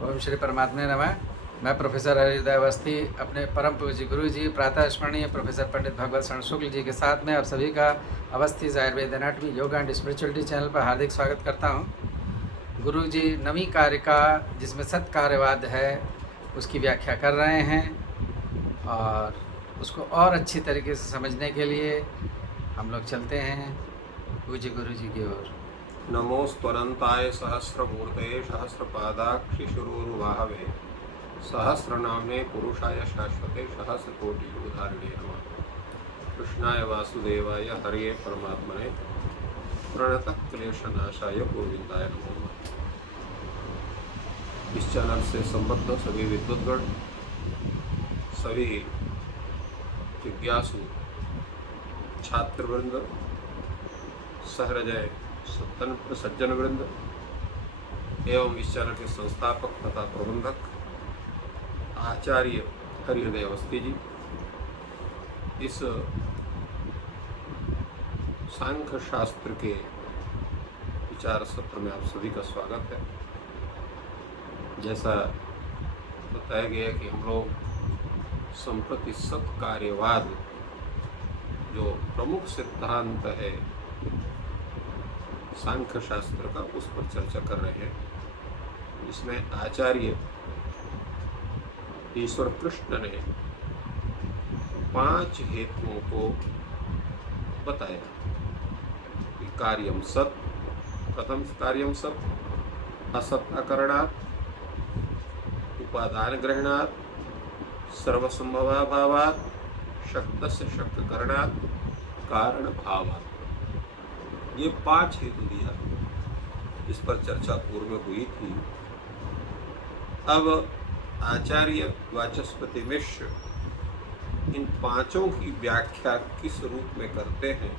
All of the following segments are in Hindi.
ओम श्री परमात्मा नमः। मैं प्रोफेसर हरिदय अवस्थी अपने परम पूज्य गुरु जी प्रातः स्मरणीय प्रोफेसर पंडित भगवत शरण शुक्ल जी के साथ में आप सभी का Awasthi Ayurveda anatomy yoga and spirituality channel पर हार्दिक स्वागत करता हूं। गुरु जी नवी कार्य का जिसमें सत्कार्यवाद है उसकी व्याख्या कर रहे हैं और उसको और अच्छी तरीके से समझने के लिए हम लोग चलते हैं पूज्य गुरु जी की ओर। नमोस्तनंताय सहस्रमूर्तये सहस्रपादाक्षिशुरोरुबाहवे सहस्रनाम्ने पुरुषाय शाश्वते सहस्रकोटियुगधारिणे नमः। कृष्णाय वासुदेवाय हरिये परमात्मने प्रणतक्लेशनाशाय गोविंदाय नमो नमः। इस चैनल से संबद्ध सभी विद्वद्गण, सभी जिज्ञासु छात्रवृंद, सहृदय सज्जन वृंद एवं इस चैनल के संस्थापक तथा प्रबंधक आचार्य हरिहृदय अवस्थी जी, इस सांख्य शास्त्र के विचार सत्र में आप सभी का स्वागत है। जैसा बताया गया कि हम लोग संप्रति सत्कार्यवाद जो प्रमुख सिद्धांत है सांख्य शास्त्र का, उस पर चर्चा कर रहे हैं। इसमें आचार्य ईश्वर कृष्ण ने 5 हेतुओं को बताया कि कार्यम सत, प्रथम कार्यम सत, असत अकरणात्, उपादान ग्रहणात्, सर्वसंभवाभावात्, शक्तस्य शक्य करणात्, कारण भावात्। ये 5 हेतु दिया, इस पर चर्चा पूर्व में हुई थी। अब आचार्य वाचस्पति मिश्र इन 5 की व्याख्या किस रूप में करते हैं,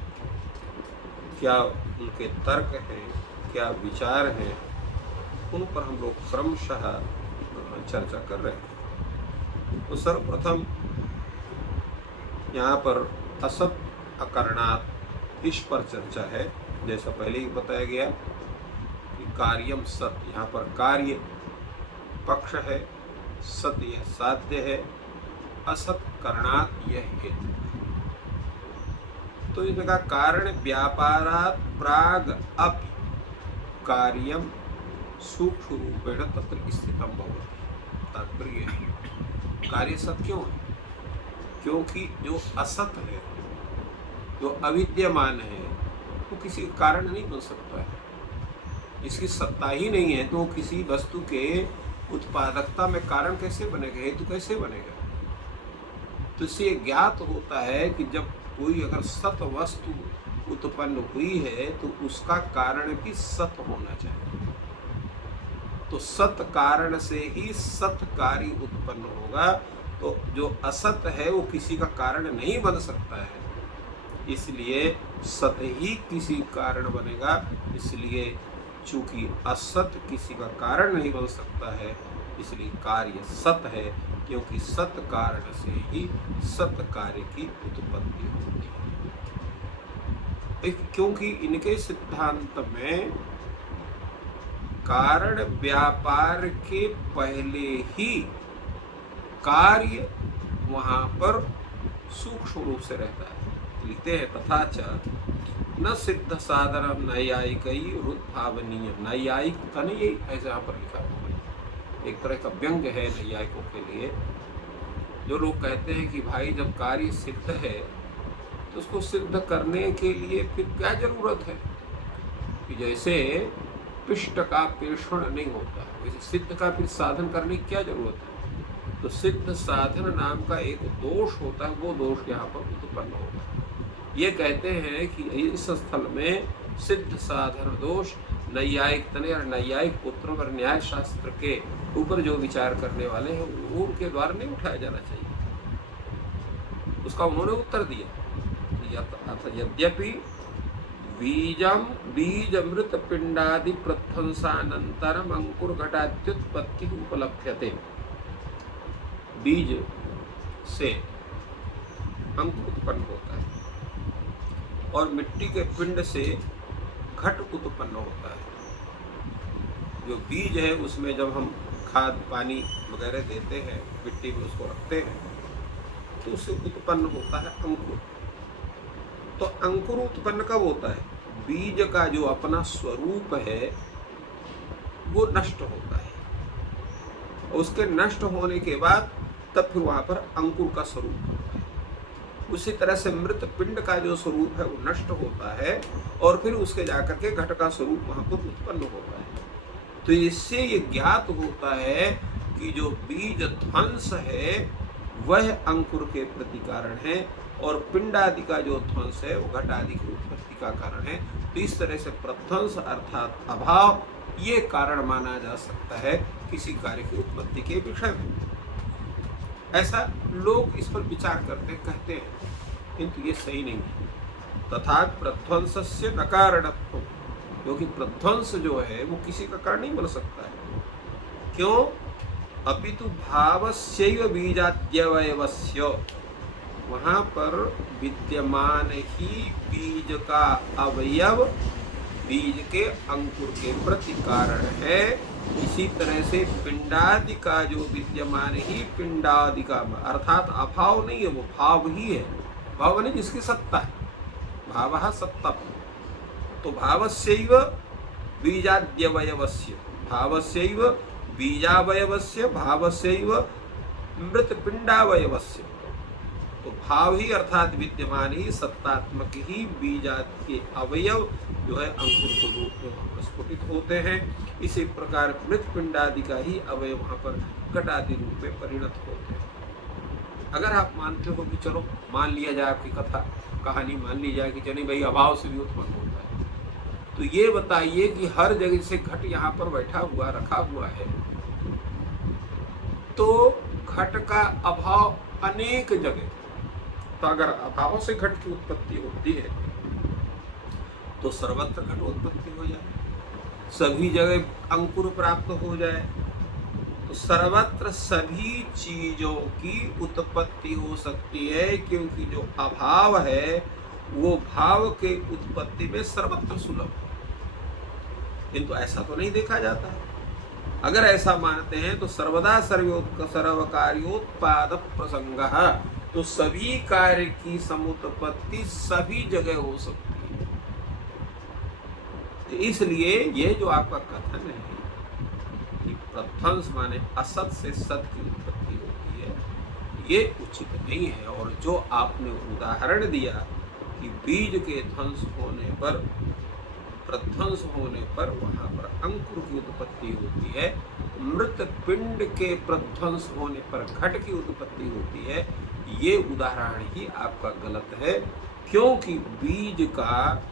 क्या उनके तर्क हैं, क्या विचार हैं, उन पर हम लोग क्रमशः चर्चा कर रहे हैं। तो सर्वप्रथम यहाँ पर असत अकरणात्, इस पर चर्चा है। जैसा पहले ही बताया गया कि कार्यम सत, यहाँ पर कार्य पक्ष है, सत यह साध्य है, असत करणात् यह हेतु। तो इसमें कहा कारण व्यापारात् प्राग अपि कार्यम सूक्ष्म रूपेण तत्र स्थितम भवति। तात्पर्य है कार्य सत क्यों है? क्योंकि जो असत है, जो अविद्यमान है, वो किसी कारण नहीं बन सकता है। इसकी सत्ता ही नहीं है तो किसी वस्तु के उत्पादकता में कारण कैसे बनेगा, हेतु कैसे बनेगा? तो इससे ज्ञात होता है कि जब कोई अगर सत वस्तु उत्पन्न हुई है तो उसका कारण भी सत होना चाहिए। तो सत कारण से ही सत कार्य उत्पन्न होगा। तो जो असत है वो किसी का कारण नहीं बन सकता है, इसलिए सत ही किसी कारण बनेगा। इसलिए चूंकि असत किसी का कारण नहीं बन सकता है, इसलिए कार्य सत है, क्योंकि सत कारण से ही सत कार्य की उत्पत्ति होती है। क्योंकि इनके सिद्धांत में कारण व्यापार के पहले ही कार्य वहां पर सूक्ष्म रूप से रहता है। लिखते हैं तथा च न सिद्ध साधनम नैयायिकई रुद्भावनीय। नैयायिक तनय ऐसे यहाँ पर लिखा हुआ है, एक तरह का व्यंग है नैयायिकों के लिए। जो लोग कहते हैं कि भाई जब कार्य सिद्ध है तो उसको सिद्ध करने के लिए फिर क्या जरूरत है? कि जैसे पिष्ट का पेषण नहीं होता, वैसे सिद्ध का फिर साधन करने की क्या जरूरत है? तो सिद्ध साधन नाम का एक दोष होता है, वो दोष यहाँ पर उत्पन्न होता है। ये कहते हैं कि इस स्थल में सिद्ध साधन दोष नैयायिक तने और नैयायिक पुत्रों और न्याय शास्त्र के ऊपर जो विचार करने वाले हैं वो उनके द्वारा नहीं उठाया जाना चाहिए। उसका उन्होंने उत्तर दिया, यद्यपि बीज अमृत पिंडादि प्रध्वंसानंतरम अंकुर घटात्युत्पत्ति उपलभ्यते। बीज से अंकुर उत्पन्न होता है और मिट्टी के पिंड से घट उत्पन्न होता है। जो बीज है उसमें जब हम खाद पानी वगैरह देते हैं, मिट्टी में उसको रखते हैं, तो उससे उत्पन्न होता है अंकुर। तो अंकुर उत्पन्न कब होता है? बीज का जो अपना स्वरूप है वो नष्ट होता है, उसके नष्ट होने के बाद तब फिर वहां पर अंकुर का स्वरूप होता है। उसी तरह से मृत पिंड का जो स्वरूप है वो नष्ट होता है और फिर उसके जाकर के घट का स्वरूप वहां पर उत्पन्न होता है। तो इससे ये ज्ञात होता है कि जो बीज ध्वंस है वह अंकुर के प्रति कारण है और पिंड आदि का जो ध्वंस है वो घट आदि की उत्पत्ति का कारण है। तो इस तरह से प्रध्वंस अर्थात अभाव ये कारण माना जा सकता है किसी कार्य की उत्पत्ति के विषय में। ऐसा लोग इस पर विचार करते कहते हैं, किंतु ये सही नहीं है। तथा प्रध्वंसस्य न कारणत्व, क्योंकि प्रध्वंस जो है वो किसी का कारण नहीं बन सकता है। क्यों? अपितु भावस्यैव बीजाद्यवयवस्य, वहां पर विद्यमान ही बीज का अवयव बीज के अंकुर के प्रति कारण है। इसी तरह से पिंडादि का जो विद्यमान ही पिंडादि का अर्थात अभाव नहीं है, वो भाव ही है। भाव नहीं जिसकी सत्ता है, भावः सत्ता। तो भावस्यैव बीजाद्यवयवस्य, भावस्यैव बीजावयवस्य, भावस्यैव मृतपिंडावयवस्य। तो भाव ही अर्थात विद्यमान ही सत्तात्मक ही बीजाद के अवयव जो है अंकुर के रूप में प्रस्फुटित होते हैं। इसी प्रकार मृत पिंडादि का ही अवयव वहां पर घटादि रूप में परिणत होते हैं। अगर आप मानते हो कि चलो मान लिया जाए, आपकी कथा कहानी मान ली जाए कि चलिए भाई अभाव से भी उत्पन्न होता है, तो ये बताइए कि हर जगह से घट यहाँ पर बैठा हुआ रखा हुआ है, तो घट का अभाव अनेक जगह, तो अगर अभाव से घट की उत्पत्ति होती है तो सर्वत्र घट उत्पत्ति हो जाए, सभी जगह अंकुर प्राप्त हो जाए, तो सर्वत्र सभी चीजों की उत्पत्ति हो सकती है। क्योंकि जो अभाव है वो भाव के उत्पत्ति में सर्वत्र सुलभ है। किंतु ऐसा तो नहीं देखा जाता है। अगर ऐसा मानते हैं तो सर्वदा सर्वकार्योत्पाद प्रसंगः, तो सभी कार्य की समुत्पत्ति सभी जगह हो सकती है। तो इसलिए ये जो आपका कथन है कि प्रध्वंस माने असत से सत की उत्पत्ति होती है, ये उचित नहीं है। और जो आपने उदाहरण दिया कि बीज के ध्वंस होने पर, प्रध्वंस होने पर वहां पर अंकुर की उत्पत्ति होती है, मृत पिंड के प्रध्वंस होने पर घट की उत्पत्ति होती है, ये उदाहरण ही आपका गलत है। क्योंकि बीज का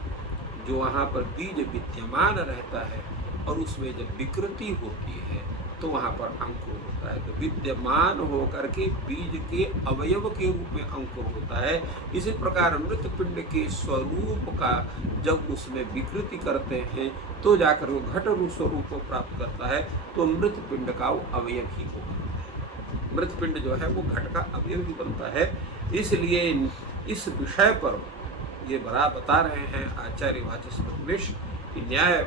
जो वहाँ पर बीज विद्यमान रहता है और उसमें जब विकृति होती है तो वहाँ पर अंकुर होता है। तो विद्यमान होकर के बीज के अवयव के रूप में अंकुर होता है। इसी प्रकार मृत पिंड के स्वरूप का जब उसमें विकृति करते हैं तो जाकर वो घट रूप स्वरूप को प्राप्त करता है, तो मृत पिंड का वो अवयव ही होगा। मृत पिंड जो है वो घट का अवयव ही बनता है। इसलिए इस विषय पर ये बड़ा बता रहे हैं आचार्य वाचस्पति मिश्र कि न्याय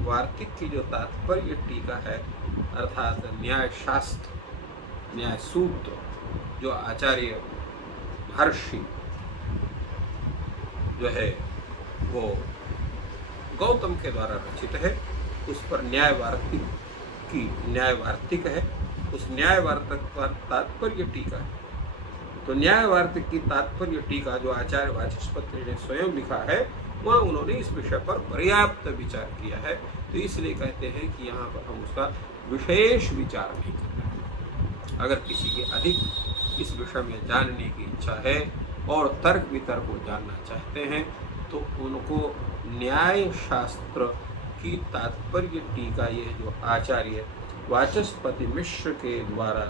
वार्तिक की जो तात्पर्य टीका है, अर्थात न्याय शास्त्र, न्याय सूत्र जो आचार्य महर्षि जो है वो गौतम के द्वारा रचित है, उस पर न्याय वार्तिक है। उस न्याय वार्तिक पर तात्पर्य टीका है। तो न्याय वार्तिक की तात्पर्य टीका जो आचार्य वाचस्पति ने स्वयं लिखा है, वहाँ उन्होंने इस विषय पर पर्याप्त विचार किया है। तो इसलिए कहते हैं कि यहाँ पर हम उसका विशेष विचार नहीं कर रहे हैं। अगर किसी के अधिक इस विषय में जानने की इच्छा है और तर्क वितर्क को जानना चाहते हैं तो उनको न्याय शास्त्र की तात्पर्य टीका, ये जो आचार्य वाचस्पति मिश्र के द्वारा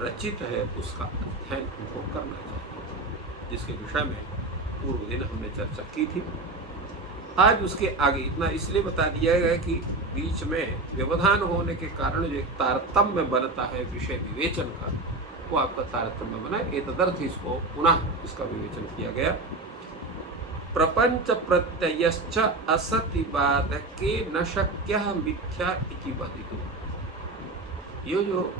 रचित है, उसका अध्ययन उनको करना चाहिए, जिसके विषय में पूर्व दिन हमने चर्चा की थी। आज उसके आगे इतना इसलिए बता दिया गया कि बीच में व्यवधान होने के कारण जो एक तारतम्य बनता है विषय विवेचन का, वो आपका तारतम्य बना। एतदर्थ इसको पुनः इसका विवेचन किया गया। प्रपंच प्रत्ययश्च असति बाधके न शक्यः मिथ्या इति वदितुम्। ये जो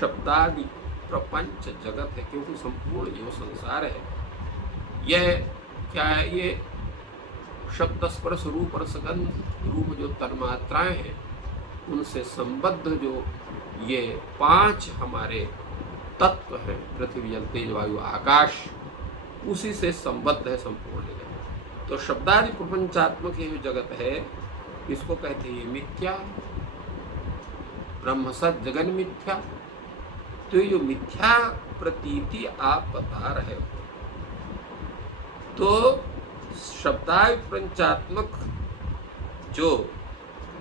शब्दादि प्रपंच जगत है, क्योंकि संपूर्ण जो संसार है यह क्या है, ये शब्द स्पर्श रूप रसगंध रूप जो तन्मात्राएं हैं उनसे संबद्ध जो ये 5 हमारे तत्व हैं, पृथ्वी जल तेज वायु आकाश, उसी से संबद्ध है संपूर्ण जगत। तो शब्दादि प्रपंचात्मक ये जो जगत है इसको कहते हैं मिथ्या, ब्रह्म सत जगन मिथ्या। तो ये जो मिथ्या प्रतीति आप बता रहे हो, तो शब्दादि प्रपंचात्मक जो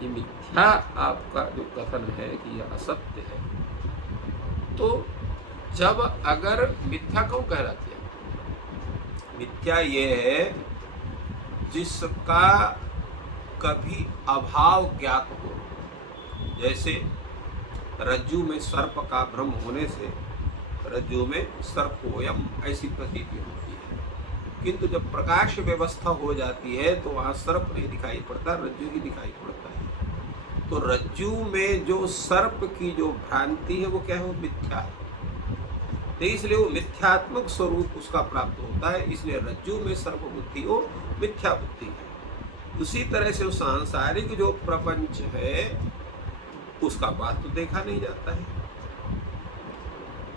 ये मिथ्या आपका जो कथन है कि यह असत्य है, तो जब अगर मिथ्या क्यों कहलाती है? मिथ्या ये है जिसका कभी अभाव ज्ञात हो। जैसे रज्जु में सर्प का भ्रम होने से रज्जु में सर्पोयम ऐसी प्रतीति होती है, किंतु जब प्रकाश व्यवस्था हो जाती है तो वहाँ सर्प नहीं दिखाई पड़ता, रज्जु ही दिखाई पड़ता है। तो रज्जु में जो सर्प की जो भ्रांति है वो क्या है? वो मिथ्या है। तो इसलिए वो मिथ्यात्मक स्वरूप उसका प्राप्त होता है, इसलिए रज्जु में सर्प बुद्धि वो मिथ्या बुद्धि है। उसी तरह से वो सांसारिक जो प्रपंच है उसका बात तो देखा नहीं जाता है।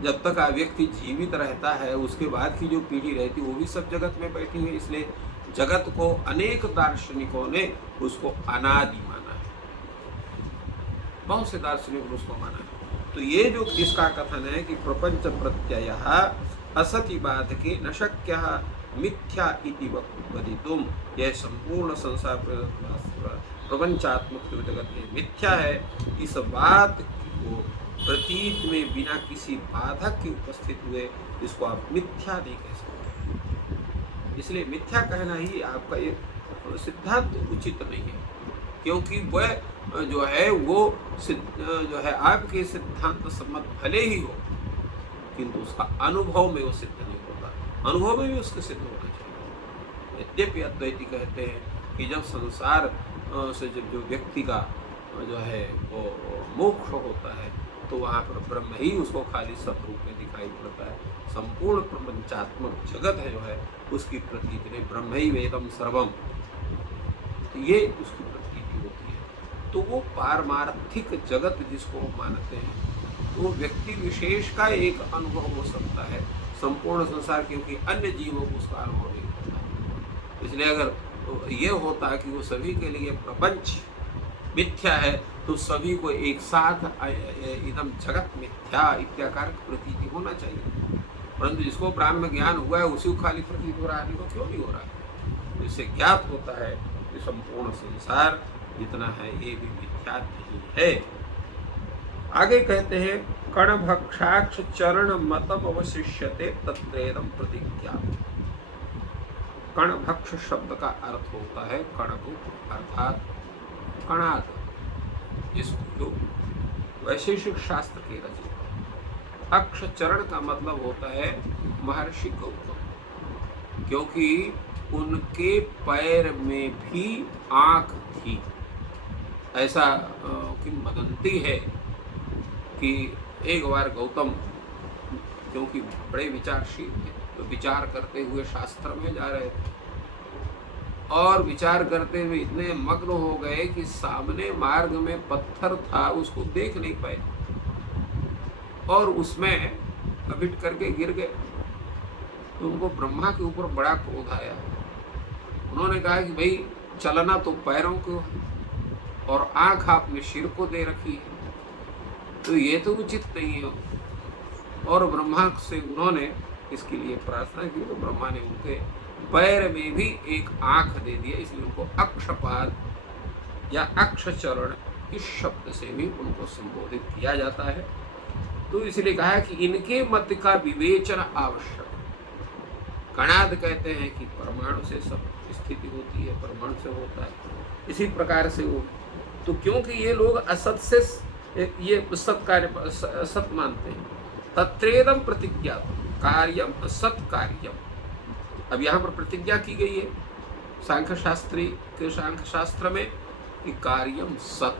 जब तक व्यक्ति जीवित रहता है उसके बाद की जो पीढ़ी रहती है वो भी सब जगत में बैठी है, इसलिए जगत को अनेक दार्शनिकों ने उसको अनादि माना है, बहुत से दार्शनिकों ने उसको माना है। तो ये जो इसका कथन है कि प्रपंच प्रत्यय असति बाधके न शक्य मिथ्या इति वदितुम, यह संपूर्ण संसार प्रपंचात्मक जो जगत है मिथ्या है, इस बात को प्रतीत में बिना किसी बाधक के उपस्थित हुए इसको आप मिथ्या नहीं कह सकते। इसलिए मिथ्या कहना ही आपका ये सिद्धांत उचित नहीं है, क्योंकि वह जो है वो जो है आपके सिद्धांत सम्मत भले ही हो, किंतु उसका अनुभव में वो सिद्ध नहीं होता, अनुभव में भी उसके सिद्ध होना चाहिए। यद्यपि अद्वैती कहते हैं कि जब संसार से जब जो व्यक्ति का जो है वो मोक्ष होता है तो वहाँ पर ब्रह्म ही उसको खाली सतरूप में दिखाई पड़ता है। संपूर्ण प्रपंचात्मक जगत है जो है उसकी प्रतीति में ब्रह्म ही वेदम सर्वम, तो ये उसकी प्रतीति होती है। तो वो पारमार्थिक जगत जिसको मानते हैं तो वो व्यक्ति विशेष का एक अनुभव हो सकता है, संपूर्ण संसार क्योंकि अन्य जीवों को उसका अनुभव नहीं होता। इसलिए अगर तो ये होता कि वो सभी के लिए प्रपंच मिथ्या है तो सभी को एक साथ इदम जगत मिथ्या इत्याकार प्रतीति होना चाहिए, परंतु जिसको ब्राह्म ज्ञान हुआ है उसी को खाली प्रतीत हो रहा है, तो क्यों नहीं हो रहा है? इससे ज्ञात होता है कि संपूर्ण संसार जितना है ये भी मिथ्या नहीं है। आगे कहते हैं कण भक्षाक्ष चरण मतम अवशिष्यते तत्रेदम प्रतिज्ञा। कण भक्ष शब्द का अर्थ होता है कणभुक अर्थात कणाद, जिसको वैशेषिक शास्त्र के रचित। अक्ष चरण का मतलब होता है महर्षि गौतम, क्योंकि उनके पैर में भी आंख थी। ऐसा किंवदंती है कि एक बार गौतम क्योंकि बड़े विचारशील थे तो विचार करते हुए शास्त्र में जा रहे थे और विचार करते हुए इतने मग्न हो गए कि सामने मार्ग में पत्थर था उसको देख नहीं पाए और उसमें अभिट करके गिर गए। तो उनको ब्रह्मा के ऊपर बड़ा क्रोध आया। उन्होंने कहा कि भाई चलना तो पैरों को और आंख आपने सिर को दे रखी है, तो ये तो उचित नहीं हो। और ब्रह्मा से उन्होंने इसके लिए प्रार्थना की तो ब्रह्मा ने उनके पैर में भी एक आंख दे दिया, इसलिए उनको अक्षपाद या अक्षचरण इस शब्द से भी उनको संबोधित किया जाता है। तो इसलिए कहा कि इनके मत का विवेचन आवश्यक। कणाद कहते हैं कि परमाणु से सब स्थिति होती है, परमाणु से होता है, इसी प्रकार से वो तो क्योंकि ये लोग असत से ये सत कार्य सत मानते हैं। तत्रेदम प्रतिज्ञा कार्यम असत कार्यम। अब यहाँ पर प्रतिज्ञा की गई है सांख्य शास्त्र में कि कार्यम सत,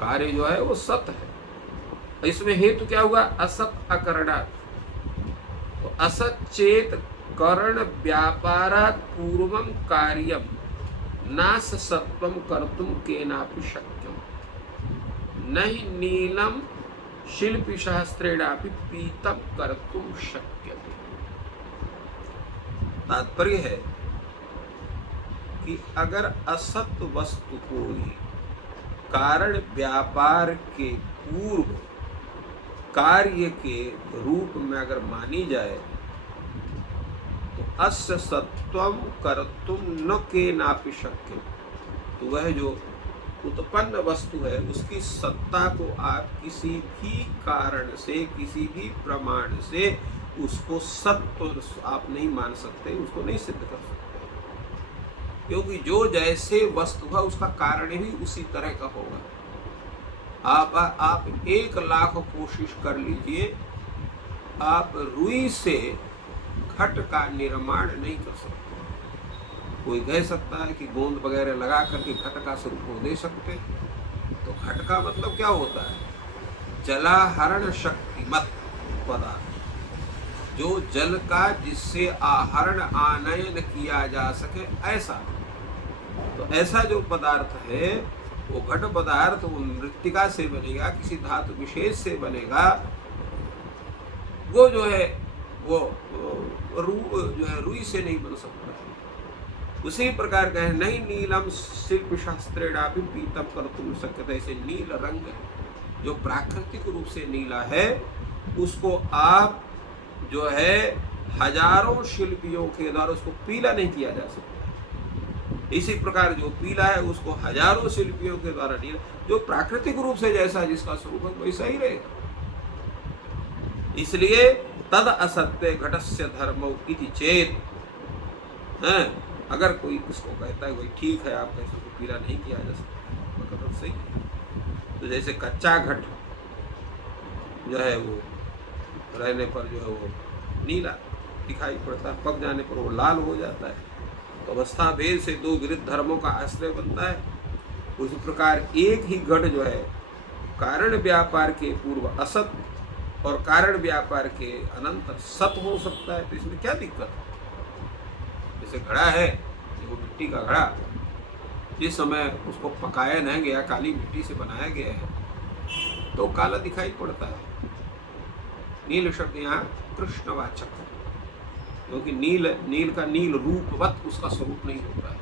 कार्य जो है वो सत है इसमें हेतु क्या हुआ? असत अकरणात्। तो असत चेत करण व्यापारात् पूर्वम कार्यम नास सत्वम कर्तुम केनापि शक्यम नहि नीलम शिल्पी शास्त्रेणापि पीतम कर्तुम शक्यते। तात्पर्य है कि अगर असत वस्तु को ही कारण व्यापार के पूर्व कार्य के रूप में अगर मानी जाए तो अस्य सत्वम कर्तुम न केनापि शक्यम, तो वह जो उत्पन्न वस्तु है उसकी सत्ता को आप किसी भी कारण से, किसी भी प्रमाण से उसको सत्व आप नहीं मान सकते, उसको नहीं सिद्ध कर सकते, क्योंकि जो जैसे वस्तु है उसका कारण भी उसी तरह का होगा। आप 1,00,000 कोशिश कर लीजिए, आप रुई से घट का निर्माण नहीं कर सकते। कोई कह सकता है कि गोंद वगैरह लगा करके घट का स्वरूप को दे सकते, तो घट का मतलब क्या होता है? जलाहरण शक्तिमत पदार्थ, जो जल का जिससे आहरण आनयन किया जा सके ऐसा। तो ऐसा जो पदार्थ है वो घट पदार्थ, वो मृत्तिका से बनेगा, किसी धातु विशेष से बनेगा, वो जो है वो जो है रुई से नहीं बन सकता। उसी प्रकार का है नहीं नीलम शिल्प शास्त्रेणापि पीतम कर्तुम शक्यते। ऐसे नील रंग जो प्राकृतिक रूप से नीला है उसको आप जो है हजारों शिल्पियों के द्वारा उसको पीला नहीं किया जा सकता। इसी प्रकार जो पीला है उसको हजारों शिल्पियों के द्वारा नीला, जो प्राकृतिक रूप से जैसा जिसका स्वरूप है वैसा ही रहेगा। इसलिए तद असत्य घटस्य धर्मो इति चेत, अगर कोई उसको कहता है वही ठीक है, आप कैसे को पीला नहीं किया जा सकता, तो कथन सही है। तो जैसे कच्चा घट जो है वो रहने पर जो है वो नीला दिखाई पड़ता है, पक जाने पर वो लाल हो जाता है। तो अवस्था भेद से दो विरुद्ध धर्मों का आश्रय बनता है। उसी प्रकार एक ही घट जो है कारण व्यापार के पूर्व असत और कारण व्यापार के अनंतर सत हो सकता है। तो इसमें क्या दिक्कत है? जैसे घड़ा है, वो मिट्टी का घड़ा, जिस समय उसको पकाया नहीं गया, काली मिट्टी से बनाया गया है तो काला दिखाई पड़ता है। नील शब्द यहाँ कृष्णवाचक है, क्योंकि नील का नील रूपवत उसका स्वरूप नहीं होता है।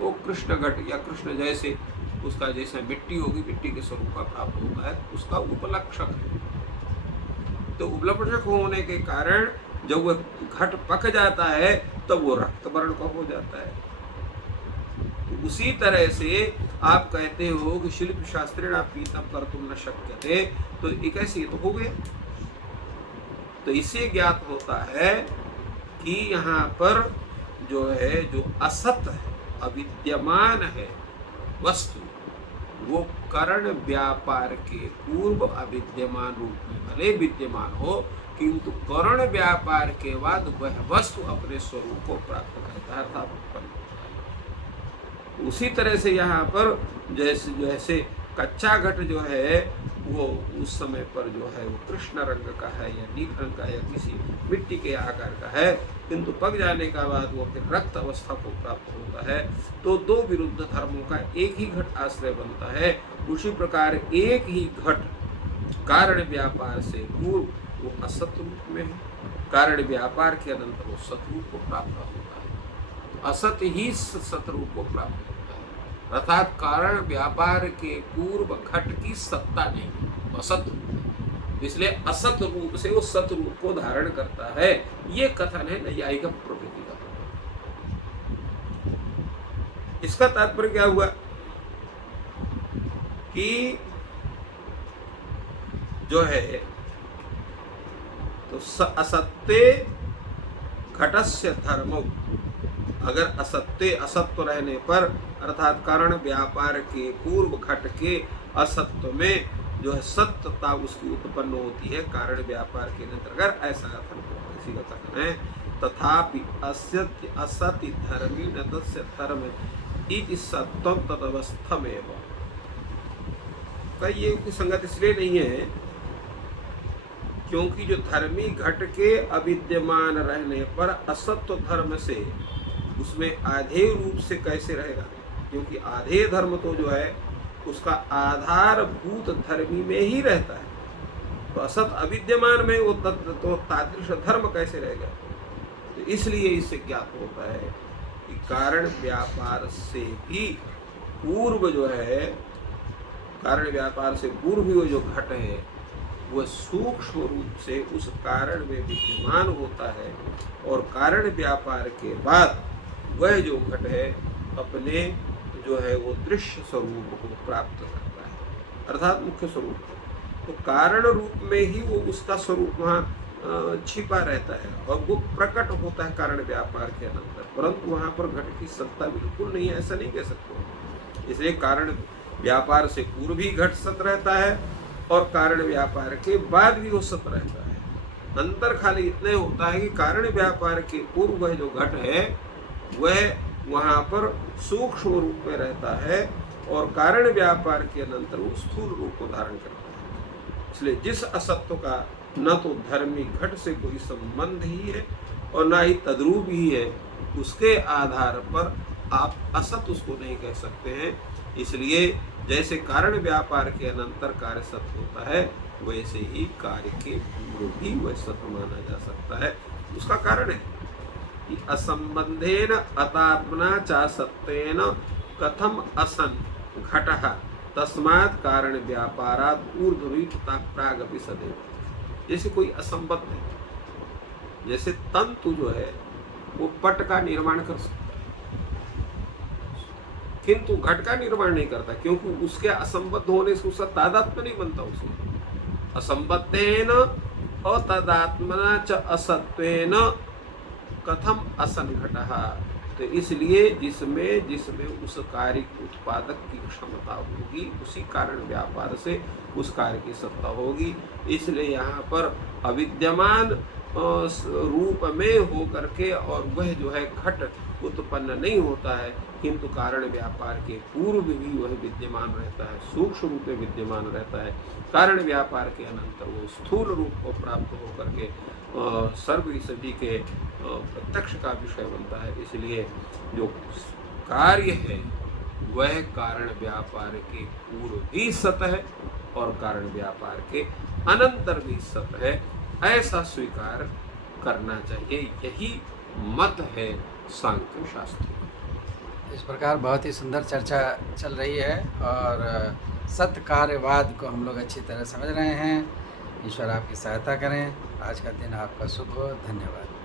वो कृष्ण घट या कृष्ण जैसे उसका जैसे मिट्टी होगी, मिट्टी के स्वरूप का प्राप्त होता है, उसका उपलक्षक है। तो उपलक्षक होने के कारण जब वह घट पक जाता है तब वो रक्त वर्ण का हो जाता है। तो उसी तरह से आप कहते हो कि शिल्प शास्त्रेण पीतम कर्तुम न शक्यते, तो एक ऐसे तो हो गया। तो इससे ज्ञात होता है कि यहाँ पर जो है जो असत है, अविद्यमान है वस्तु, वो करण व्यापार के पूर्व अविद्यमान रूप में भले विद्यमान हो, किंतु करण व्यापार के बाद वह वस्तु अपने स्वरूप को प्राप्त करता है, अर्थात उत्पन्न होता है। उसी तरह से यहाँ पर जैसे कच्चा घट जो है वो उस समय पर जो है वो कृष्ण रंग का है या नील रंग का या किसी मिट्टी के आकार का है, किंतु पक जाने का बाद वो फिर रक्त अवस्था को प्राप्त होता है। तो दो विरुद्ध धर्मों का एक ही घट आश्रय बनता है। उसी प्रकार एक ही घट कारण व्यापार से पूर्व वो असत रूप में है, कारण व्यापार के अनंतर वो सतरूप को प्राप्त होता है। असत ही सतरूप को प्राप्त होता है, अर्थात कारण व्यापार के पूर्व घट की सत्ता नहीं, असत रूप है। इसलिए असत रूप से वो सत रूप को धारण करता है। ये कथन है नैयायिक प्रवृत्ति का। इसका तात्पर्य क्या हुआ कि जो है तो असत्य घटस्य धर्मो, अगर असत्य असत्व रहने पर अर्थात कारण व्यापार के पूर्व घट के असत्व में जो है सत्यता उसकी उत्पन्न होती है कारण व्यापार के अंतर्गत, ऐसा इसी का कथन है। तथापि असत्य असत्य धर्मी न तस्य धर्म इति सत्वम तदवस्थमेव। ये संगत इसलिए नहीं है क्योंकि जो धर्मी घट के अविद्यमान रहने पर असत्व धर्म से उसमें आधेय रूप से कैसे रहेगा, क्योंकि आधेय धर्म तो जो है उसका आधारभूत धर्मी में ही रहता है, तो असत अविद्यमान में वो तत्व तो तादृश धर्म कैसे रहेगा। तो इसलिए इससे ज्ञात होता है कि कारण व्यापार से भी पूर्व जो है, कारण व्यापार से पूर्व भी वो जो घट है वह सूक्ष्म रूप से उस कारण में विद्यमान होता है, और कारण व्यापार के बाद वह जो घट है अपने जो है वो दृश्य स्वरूप को प्राप्त करता है, अर्थात मुख्य स्वरूप को। तो कारण रूप में ही वो उसका स्वरूप वहाँ छिपा रहता है और वो प्रकट होता है कारण व्यापार के अनंतर, परंतु वहाँ पर घट की सत्ता बिल्कुल नहीं है, ऐसा नहीं कह सकते। इसलिए कारण व्यापार से पूर्व भी घट सत रहता है और कारण व्यापार के बाद भी वो सत रहता है। अंतर खाली इतने होता है कि कारण व्यापार के पूर्व वह जो घट है वह वहाँ पर सूक्ष्म रूप में रहता है और कारण व्यापार के अनंतर वो स्थूल रूप को धारण करता है। इसलिए जिस असत्व का न तो धर्मी घट से कोई संबंध ही है और न ही तद्रूप ही है, उसके आधार पर आप असत उसको नहीं कह सकते हैं। इसलिए जैसे कारण व्यापार के अनंतर कार्य सत्य होता है, वैसे ही कार्य के पूर्व भी वह सत्य माना जा सकता है। उसका कारण है कि असंबंधेन अतात्मना चा सत्तेन कथम असन घटः तस्मात् कारण व्यापारात् ऊर्ध्ववी तथा प्रागपि सदैव। जैसे कोई असंबद्ध है, जैसे तंतु जो है वो पट का निर्माण कर सकता है किंतु घट का निर्माण नहीं करता, क्योंकि उसके असंबद्ध होने से उसका तादात्म्य नहीं बनता। उसमें असंबद्धेन अतदात्मना च असत्वेन कथम असन घटः। तो इसलिए जिसमें उस कार्य उत्पादक की क्षमता होगी उसी कारण व्यापार से उस कार्य की सत्ता होगी। इसलिए यहाँ पर अविद्यमान रूप में होकर के और वह जो है घट उत्पन्न नहीं होता है, किंतु कारण व्यापार के पूर्व भी वह विद्यमान रहता है, सूक्ष्म रूप में विद्यमान रहता है। कारण व्यापार के अनंतर वो स्थूल रूप को प्राप्त होकर के सर्व सभी के प्रत्यक्ष का विषय बनता है। इसलिए जो कार्य है वह कारण व्यापार के पूर्व भी सत है और कारण व्यापार के अनंतर भी सत है, ऐसा स्वीकार करना चाहिए। यही मत है सांख्य शास्त्र। इस प्रकार बहुत ही सुंदर चर्चा चल रही है और सत्य कार्यवाद को हम लोग अच्छी तरह समझ रहे हैं। ईश्वर आपकी सहायता करें। आज का दिन आपका शुभ हो। धन्यवाद।